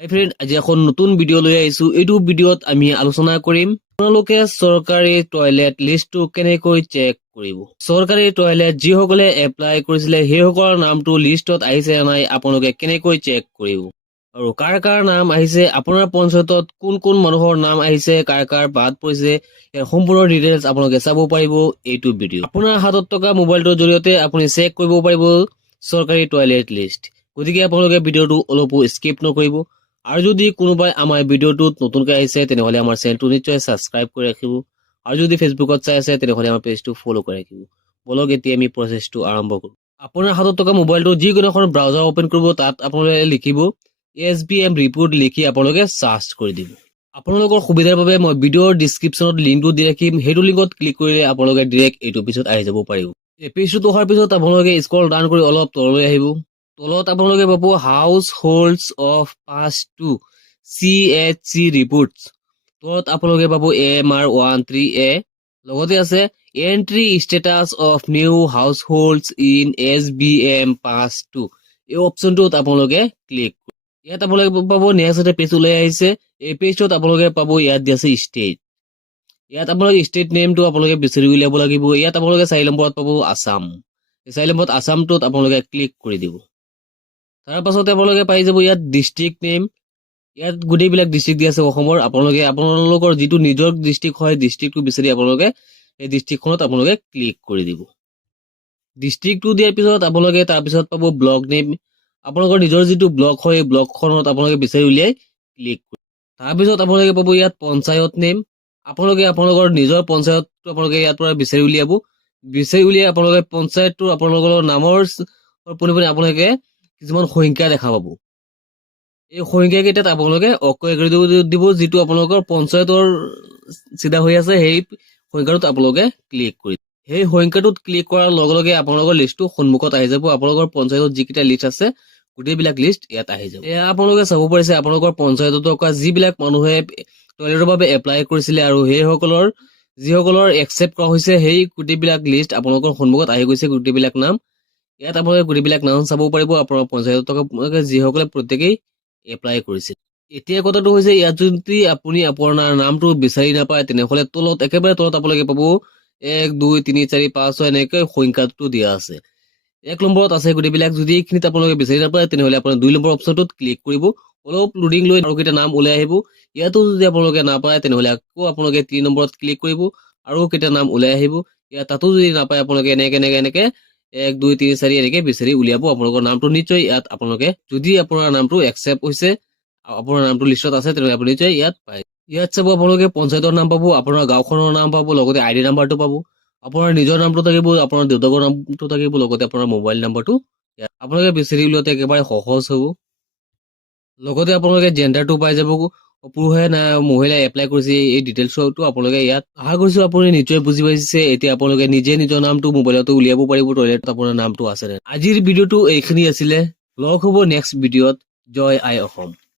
হাই friend, আজি এখন নতুন ভিডিঅ' লৈ আহিছো। এইটো ভিডিঅ'ত আমি আলোচনা কৰিম আপোনালোকে চৰকাৰী টয়লেট লিষ্টটো কেনেকৈ চেক কৰিব। চৰকাৰী টয়লেট যিসকলে এপ্লাই কৰিছিলে সেইসকলৰ নামটো লিষ্টত আহিছে নাই আপোনালোকে কেনেকৈ চেক কৰিব, আৰু কাৰ কাৰ নাম আহিছে, আপোনাৰ পঞ্চায়তত কোন কোন মানুহৰ নাম আহিছে, কাৰ কাৰ বাদ পৰিছে, ইয়াৰ সম্পূৰ্ণ ডিটেইলছ আপোনালোকে চাব পাৰিব এইটো ভিডিঅ'। আপোনাৰ হাতত থকা মোবাইলটোৰ জৰিয়তে আপুনি চেক কৰিব পাৰিব চৰকাৰী টয়লেট লিষ্ট। গতিকে আপোনালোকে ভিডিঅ'টো অলপো স্কিপ নকৰিব। আৰু যদি কোনোবাই আমাৰ ভিডিঅ'টোত নতুনকৈ আহিছে তেনেহলে আমাৰ চেনেলটো নিশ্চয় ছাবস্ক্ৰাইব কৰি ৰাখিব, আৰু যদি ফেচবুকত চাই আছে তেনেহলে আমাৰ পেজটো ফলো কৰি ৰাখিব। বলক এতিয়া আমি প্ৰচেছটো আৰম্ভ কৰোঁ। আপোনাৰ হাতত থকা মোবাইলটো যিকোনো এখন ব্ৰাউজাৰ ওপেন কৰিব, তাত আপোনালোকে লিখিব SBM ৰিপৰ্ট লিখি আপোনালোকে চাৰ্চ কৰি দিব। আপোনালোকৰ সুবিধাৰ বাবে মই ভিডিঅ'ৰ ডিছক্ৰিপশ্যনত লিংকটো দি ৰাখিম, সেইটো লিংকত ক্লিক কৰিলে আপোনালোকে ডাইৰেক্ট এইটো পেজত আহি যাব পাৰিব। এই পেজটোত অহাৰ পিছত আপোনালোকে স্ক্ৰল ডাউন কৰি অলপ তললৈ আহিব। তলত আপোনালোকে পাব households of phase two CHC reports. তলত আপোনালোকে পাব AMR13A, লগতে আছে entry status of new households in SBM phase two. এই অপশ্যনটোত আপোনালোকে ক্লিক কৰিব। ইয়াত আপোনালোকে পাব নেক্সট এটা পেজ ওলাই আহিছে। এই পেজটোত আপোনালোকে পাব ইয়াত দি আছে ষ্টেট। ইয়াত আপোনালোকে ষ্টেট নেমটো আপোনালোকে বিচাৰি উলিয়াব লাগিব। ইয়াত আপোনালোকে 4 নম্বৰত পাব আছাম। এই 4 নম্বৰত আছামটোত আপোনালোকে ক্লিক কৰি দিব। তাৰ পাছতে আপোনালোকে পাই যাব ইয়াত ডিষ্ট্ৰিক্ট নেম। ইয়াত গোটেইবিলাক ডিষ্ট্ৰিক্ট দি আছে অসমৰ। আপোনালোকে আপোনালোকৰ যিটো নিজৰ ডিষ্ট্ৰিক্ট হয় ডিষ্ট্ৰিক্টটো বিচাৰি আপোনালোকে এই ডিষ্ট্ৰিক্টখনত আপোনালোকে ক্লিক কৰি দিব। ডিষ্ট্ৰিক্টটো দিয়াৰ পিছত আপোনালোকে তাৰপিছত পাব ব্লক নেম। আপোনালোকৰ নিজৰ যিটো ব্লক হয় এই ব্লকখনত আপোনালোকে বিচাৰি উলিয়াই ক্লিক কৰিব। তাৰপিছত আপোনালোকে পাব ইয়াত পঞ্চায়ত নেম। আপোনালোকে আপোনালোকৰ নিজৰ পঞ্চায়তটো আপোনালোকে ইয়াৰ পৰা বিচাৰি উলিয়াব। বিচাৰি উলিয়াই আপোনালোকে পঞ্চায়তটো আপোনালোকৰ নামৰ পোনে আপোনালোকে কিছুমান সংখ্যা দেখা পাব। এই সংখ্যা কেইটাত আপোনালোকে অকে কৰি দিব, যিটো আপোনালোকৰ পঞ্চায়তৰ চিধা হৈ আছে সেই সংখ্যাটোত আপোনালোকে ক্লিক কৰি দিব। সেই সংখ্যাটোত ক্লিক কৰাৰ লগে লগে আপোনালোকৰ লিষ্টটো সন্মুখত আহি যাব। আপোনালোকৰ পঞ্চায়তত যিকেইটা লিষ্ট আছে গোটেইবিলাক লিষ্ট ইয়াত আহি যাব। এয়া আপোনালোকে চাব পাৰিছে আপোনালোকৰ পঞ্চায়তত থকা যিবিলাক মানুহে টয়লেটৰ বাবে এপ্লাই কৰিছিলে আৰু যিসকলৰ একচেপ্ট কৰা হৈছে সেই গোটেইবিলাক লিষ্ট আপোনালোকৰ সন্মুখত আহি গৈছে, গোটেইবিলাক নাম। ইয়াত আপোনালোকে গোটেইবিলাক নাম চাব পাৰিব আপোনাৰ পঞ্চায়তত থকা যিসকলে প্ৰত্যেকেই এপ্লাই কৰিছিল। এতিয়া কথাটো হৈছে ইয়াত যদি আপুনি আপোনাৰ নামটো বিচাৰি নাপায় তেনেহলে তলত একেবাৰে তলত আপোনালোকে পাব 1 2 3 4 5 6 এনেকৈ সংখ্যাটো দিয়া আছে। 1 নম্বৰত আছে গোটেইবিলাক। যদি এইখিনিত আপোনালোকে বিচাৰি নাপায় তেনেহলে আপোনাৰ 2 নম্বৰ অপশ্যনটোত ক্লিক কৰিব। অলপ লোডিং লৈ আৰু কেইটা নাম ওলাই আহিব। ইয়াতো যদি আপোনালোকে নাপায় তেনেহলে আকৌ আপোনালোকে 3 নম্বৰত ক্লিক কৰিব, আৰু কেইটা নাম ওলাই আহিব। ইয়াত তাতো যদি নাপায় আপোনালোকে এনেকে 1 2 3 4 এনেকে বিচাৰি উলিয়াব আপোনালোকৰ নামটো। নিশ্চয় ইয়াত আপোনালোকে যদি আপোনাৰ নামটো একচেপ্ট হৈছে, আপোনাৰ নামটো লিষ্টত আছে তেনেহলে আপুনি নিশ্চয় ইয়াত পায়। ইয়াত চাব আপোনালোকে পঞ্চায়তৰ নাম পাব, আপোনাৰ গাঁওখনৰ নাম পাব, লগতে ID নাম্বাৰটো পাব, আপোনাৰ নিজৰ নামটো থাকিব, আপোনাৰ দেউতাকৰ নামটো থাকিব, লগতে আপোনাৰ মোবাইল নাম্বাৰটো ইয়াত আপোনালোকে বিচাৰি উলিয়াওঁতে একেবাৰে সহজ হ'ব। লগতে আপোনালোকে জেণ্ডাৰটো পাই যাব, পুৰুষে না মহিলাই এপ্লাই কৰিছে এই ডিটেইলছটো আপোনালোকে ইয়াত। আশা কৰিছো আপুনি নিশ্চয় বুজি পাইছে। এতিয়া আপোনালোকে নিজে নিজৰ নামটো মোবাইলতো উলিয়াব পাৰিব টয়লেটত আপোনাৰ নামটো আছে। আজিৰ ভিডিঅ'টো এইখিনি আছিলে। লগ হ'ব নেক্সট ভিডিঅ'ত। জয় আই অসম।